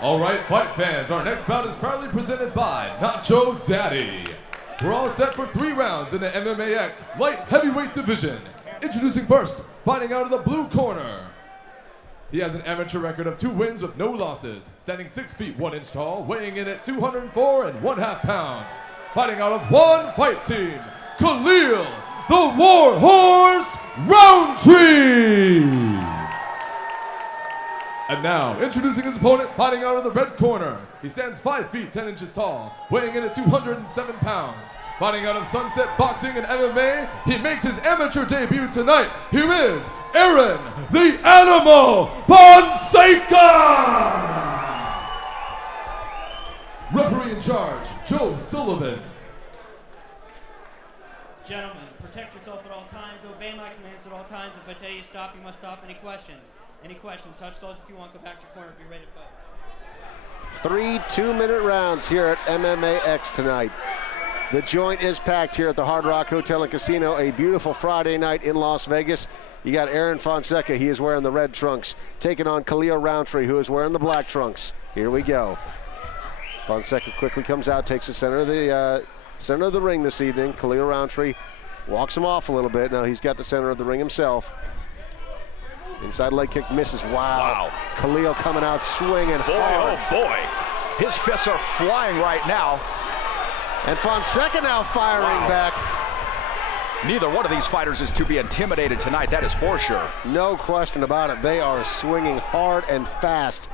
All right, fight fans, our next bout is proudly presented by Nacho Daddy. We're all set for 3 rounds in the MMAX light heavyweight division. Introducing first, fighting out of the blue corner. He has an amateur record of 2 wins with no losses, standing 6 feet 1 inch tall, weighing in at 204 1/2 pounds. Fighting out of One Fight Team, Khalil, the War Horse Rountree. And now, introducing his opponent, fighting out of the red corner. He stands 5 feet 10 inches tall, weighing in at 207 pounds. Fighting out of Sunset Boxing and MMA, he makes his amateur debut tonight. Here is Aaron, the Animal Fonseca! Referee in charge, Joe Sullivan. Gentlemen, protect yourself at all times. Obey my commands at all times. If I tell you stop, you must stop. Any questions? Any questions? Touch gloves if you want. Go back to your corner if you're ready to fight. 3 2-minute rounds here at MMAX tonight. The joint is packed here at the Hard Rock Hotel and Casino. A beautiful Friday night in Las Vegas. You got Aaron Fonseca. He is wearing the red trunks, taking on Khalil Rountree, who is wearing the black trunks. Here we go. Fonseca quickly comes out, takes the center of the ring this evening. Khalil Rountree walks him off a little bit. Now he's got the center of the ring himself. Inside leg kick misses. Wow. Khalil coming out swinging hard. Oh boy. His fists are flying right now. And Fonseca now firing back. Neither one of these fighters is to be intimidated tonight, that is for sure. No question about it. They are swinging hard and fast.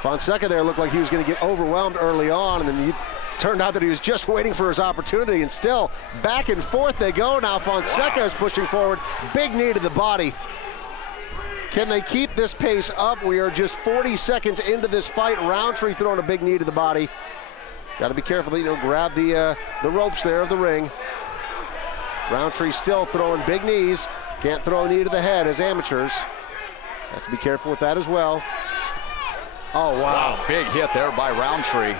Fonseca there looked like he was going to get overwhelmed early on, and then it turned out that he was just waiting for his opportunity, and still back and forth they go. Now Fonseca is pushing forward. Big knee to the body. Can they keep this pace up? We are just 40 seconds into this fight. Rountree throwing a big knee to the body. Got to be careful, grab the ropes there of the ring. Rountree still throwing big knees. Can't throw a knee to the head as amateurs. Have to be careful with that as well. Oh, wow. Big hit there by Rountree.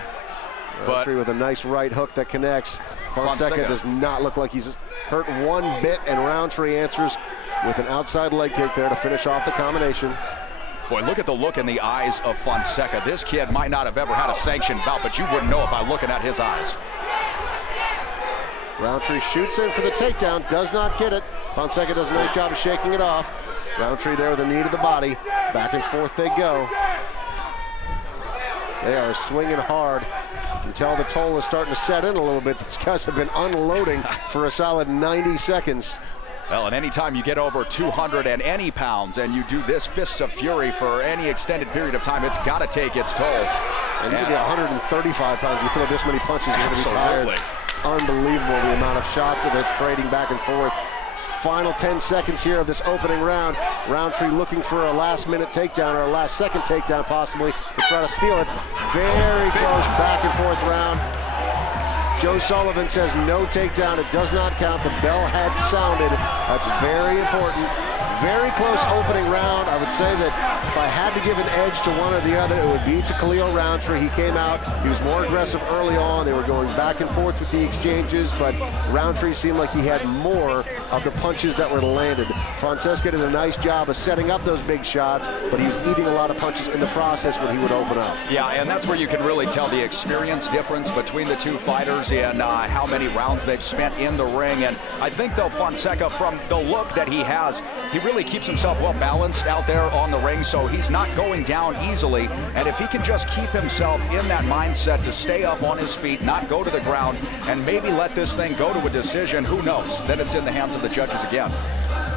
Rountree with a nice right hook that connects. Fonseca does not look like he's hurt one bit, and Rountree answers with an outside leg kick there to finish off the combination. Boy, look at the look in the eyes of Fonseca. This kid might not have ever had a sanctioned bout, but you wouldn't know it by looking at his eyes. Rountree shoots in for the takedown, does not get it. Fonseca does a nice job of shaking it off. Rountree there with a knee to the body. Back and forth they go. They are swinging hard. You can tell the toll is starting to set in a little bit. These guys have been unloading for a solid 90 seconds. Well, and anytime you get over 200 and any pounds and you do this Fists of Fury for any extended period of time, it's got to take its toll. And you can be 135 pounds, you throw this many punches, you're going to be tired. Unbelievable the amount of shots that they're trading back and forth. Final 10 seconds here of this opening round. Rountree looking for a last-minute takedown or a last-second takedown possibly to try to steal it. Very close back and forth round. Joe Sullivan says no takedown. It does not count. The bell had sounded. That's very important. Very close opening round. I would say that if I had to give an edge to one or the other, it would be to Khalil Rountree. He came out. He was more aggressive early on. They were going back and forth with the exchanges, but Rountree seemed like he had more of the punches that were landed. Fonseca did a nice job of setting up those big shots, but he was eating a lot of punches in the process when he would open up. Yeah, and that's where you can really tell the experience difference between the two fighters and how many rounds they've spent in the ring. And I think, though, Fonseca, from the look that he has, he really keeps himself well balanced out there on the ring, so he's not going down easily. And if he can just keep himself in that mindset to stay up on his feet, not go to the ground, and maybe let this thing go to a decision, who knows? Then it's in the hands of the judges again.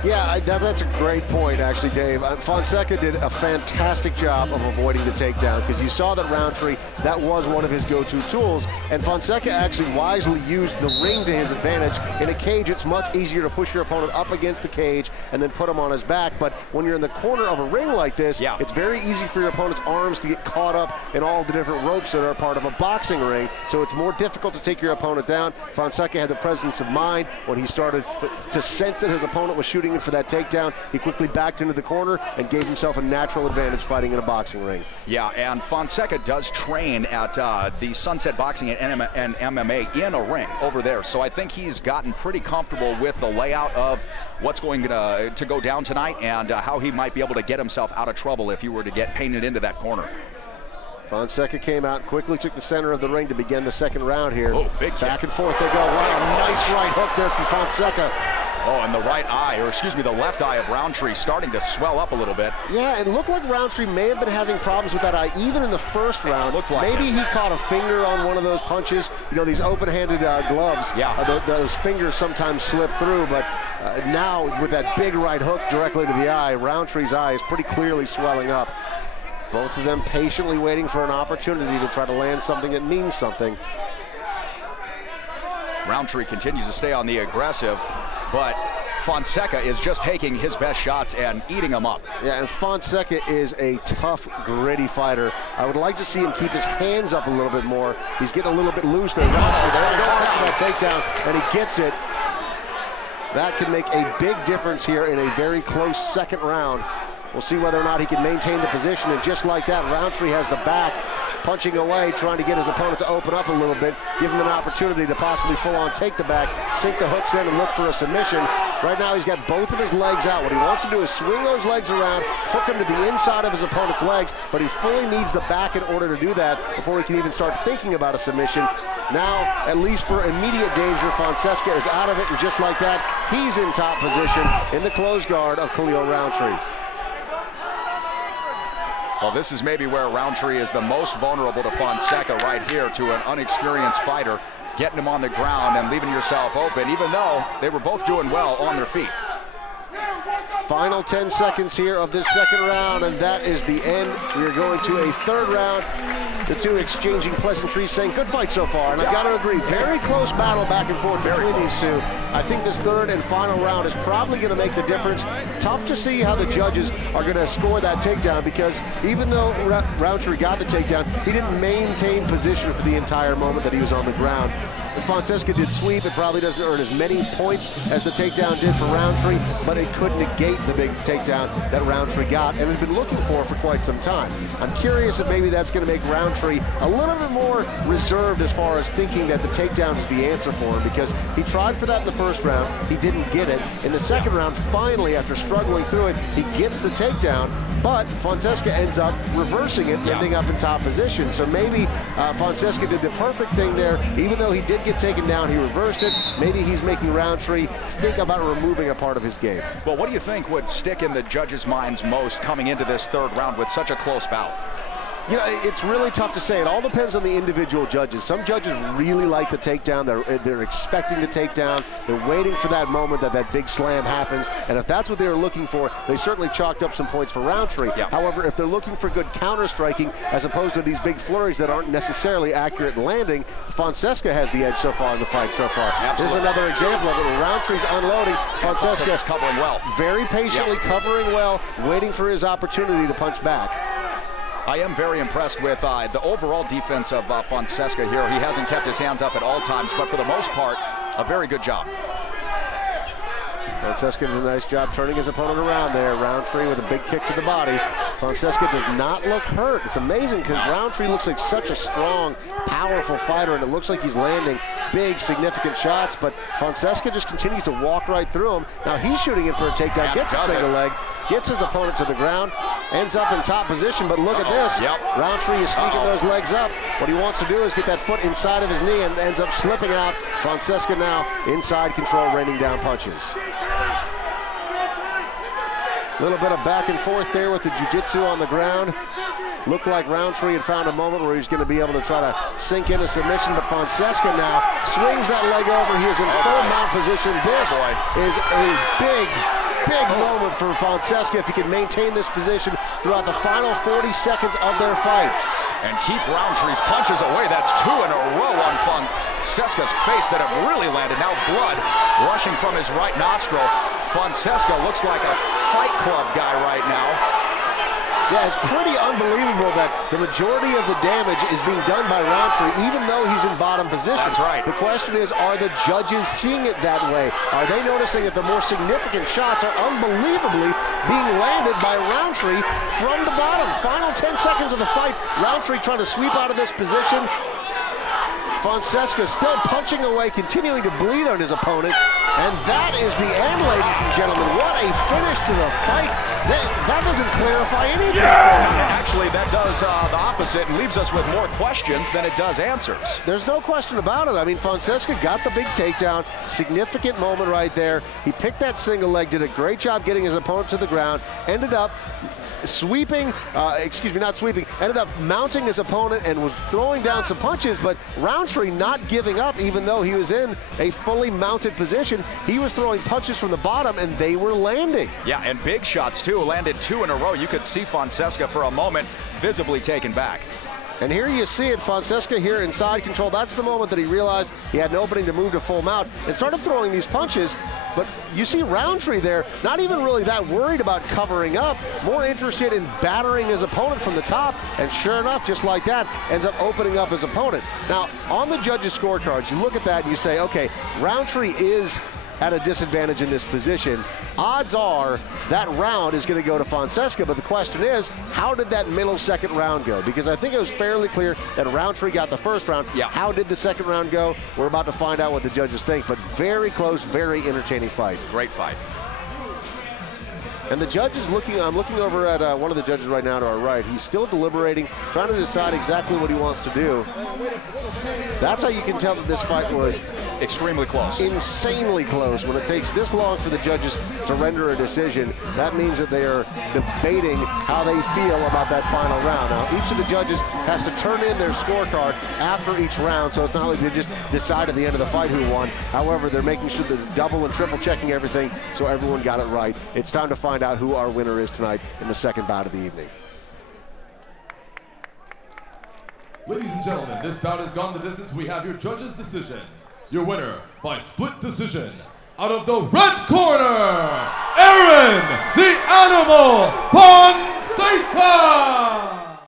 Yeah, that's a great point, actually, Dave. Fonseca did a fantastic job of avoiding the takedown because you saw that Rountree, that was one of his go-to tools, and Fonseca actually wisely used the ring to his advantage. In a cage, it's much easier to push your opponent up against the cage and then put him on his back, but when you're in the corner of a ring like this, it's very easy for your opponent's arms to get caught up in all the different ropes that are part of a boxing ring, so it's more difficult to take your opponent down. Fonseca had the presence of mind when he started to sense that his opponent was shooting for that takedown. He quickly backed into the corner and gave himself a natural advantage fighting in a boxing ring. Yeah, and Fonseca does train at the Sunset Boxing and MMA in a ring over there, so I think he's gotten pretty comfortable with the layout of what's going to go down tonight and how he might be able to get himself out of trouble if he were to get painted into that corner. Fonseca came out, quickly took the center of the ring to begin the second round here. Oh, big kick. Back and forth they go. Wow, nice right hook there from Fonseca. Oh, and the right eye, or excuse me, the left eye of Rountree starting to swell up a little bit. Yeah, it looked like Rountree may have been having problems with that eye even in the first round. Looked like maybe he caught a finger on one of those punches. You know, these open-handed gloves, yeah. Those fingers sometimes slip through, but now with that big right hook directly to the eye, Rountree's eye is pretty clearly swelling up. Both of them patiently waiting for an opportunity to try to land something that means something. Rountree continues to stay on the aggressive, but Fonseca is just taking his best shots and eating them up. Yeah, and Fonseca is a tough, gritty fighter. I would like to see him keep his hands up a little bit more. He's getting a little bit loose there. There he goes for that takedown, and he gets it. That can make a big difference here in a very close second round. We'll see whether or not he can maintain the position, and just like that, Rountree has the back, punching away, trying to get his opponent to open up a little bit, give him an opportunity to possibly full-on take the back, sink the hooks in, and look for a submission. Right now, he's got both of his legs out. What he wants to do is swing those legs around, hook him to the inside of his opponent's legs, but he fully needs the back in order to do that before he can even start thinking about a submission. Now, at least for immediate danger, Fonseca is out of it, and just like that, he's in top position in the closed guard of Khalil Rountree. Well, this is maybe where Rountree is the most vulnerable to Fonseca right here, to an unexperienced fighter, getting him on the ground and leaving yourself open, even though they were both doing well on their feet. Final 10 seconds here of this second round, and that is the end. We are going to a third round. The two exchanging pleasantries, saying good fight so far, and I've got to agree, very close battle back and forth between these two. I think this third and final round is probably going to make the difference. Tough to see how the judges are going to score that takedown, because even though Rountree got the takedown, he didn't maintain position for the entire moment that he was on the ground. If Fonseca did sweep, it probably doesn't earn as many points as the takedown did for Rountree, but it could negate the big takedown that Rountree got and has been looking for quite some time. I'm curious if maybe that's going to make Rountree a little bit more reserved as far as thinking that the takedown is the answer for him, because he tried for that in the first round, he didn't get it. In the second round, finally, after struggling through it, he gets the takedown, but Fonseca ends up reversing it, ending up in top position. So maybe Fonseca did the perfect thing there. Even though he did get taken down, he reversed it. Maybe he's making Rountree think about removing a part of his game. Well, what do you think would stick in the judges' minds most coming into this third round with such a close bout? You know, it's really tough to say. It all depends on the individual judges. Some judges really like the takedown. They're expecting the takedown. They're waiting for that moment that big slam happens. And if that's what they were looking for, they certainly chalked up some points for Rountree. Yeah. However, if they're looking for good counter-striking as opposed to these big flurries that aren't necessarily accurate in landing, Fonseca has the edge so far in the fight so far. Absolutely. Here's another example of it. When Rountree's unloading, Fonseca's covering well. Very patiently covering well, waiting for his opportunity to punch back. I am very impressed with the overall defense of Fonseca here. He hasn't kept his hands up at all times, but for the most part, a very good job. Fonseca did a nice job turning his opponent around there. Rountree with a big kick to the body. Fonseca does not look hurt. It's amazing because Rountree looks like such a strong, powerful fighter, and it looks like he's landing big, significant shots, but Fonseca just continues to walk right through him. Now he's shooting in for a takedown, gets a single leg, gets his opponent to the ground, ends up in top position, but look at this. Rountree is sneaking those legs up. What he wants to do is get that foot inside of his knee and ends up slipping out. Fonseca now inside control, raining down punches. A little bit of back and forth there with the jiu-jitsu on the ground. Looked like Rountree had found a moment where he's going to be able to try to sink in a submission, but Fonseca now swings that leg over. He is in full mount position. This is a big moment for Fonseca if he can maintain this position throughout the final 40 seconds of their fight. And keep Rountree's punches away. That's 2 in a row on Fonseca's face that have really landed. Now blood rushing from his right nostril. Fonseca looks like a Fight Club guy right now. Yeah, it's pretty unbelievable that the majority of the damage is being done by Rountree, even though he's in bottom position. That's right. The question is, are the judges seeing it that way? Are they noticing that the more significant shots are unbelievably being landed by Rountree from the bottom? Final 10 seconds of the fight, Rountree trying to sweep out of this position. Fonseca still punching away, continuing to bleed on his opponent. And that is the end, ladies and gentlemen. What a finish to the fight. That doesn't clarify anything. Actually, that does the opposite and leaves us with more questions than it does answers. There's no question about it. I mean, Fonseca got the big takedown. Significant moment right there. He picked that single leg, did a great job getting his opponent to the ground, ended up sweeping, ended up mounting his opponent and was throwing down some punches, but Rountree not giving up even though he was in a fully mounted position. He was throwing punches from the bottom and they were landing. Yeah, and big shots too. Landed 2 in a row. You could see Fonseca for a moment visibly taken back. And here you see it, Fonseca here in side control. That's the moment that he realized he had an opening to move to full mount and started throwing these punches. But you see Rountree there, not even really that worried about covering up, more interested in battering his opponent from the top. And sure enough, just like that, ends up opening up his opponent. Now, on the judges' scorecards, you look at that and you say, okay, Rountree is at a disadvantage in this position. Odds are that round is going to go to Fonseca, but the question is, how did that middle second round go? Because I think it was fairly clear that Rountree got the first round. Yeah. How did the second round go? We're about to find out what the judges think, but very close, very entertaining fight. Great fight. And the judge is looking, I'm looking over at one of the judges right now to our right. He's still deliberating, trying to decide exactly what he wants to do. That's how you can tell that this fight was extremely close. Insanely close. When it takes this long for the judges to render a decision, that means that they are debating how they feel about that final round. Now, each of the judges has to turn in their scorecard after each round, so it's not like they just decide at the end of the fight who won. However, they're making sure they're double and triple checking everything so everyone got it right. It's time to find out who our winner is tonight in the second bout of the evening. Ladies and gentlemen, this bout has gone the distance. We have your judges' decision. Your winner by split decision, out of the red corner, Aaron the Animal Fonseca!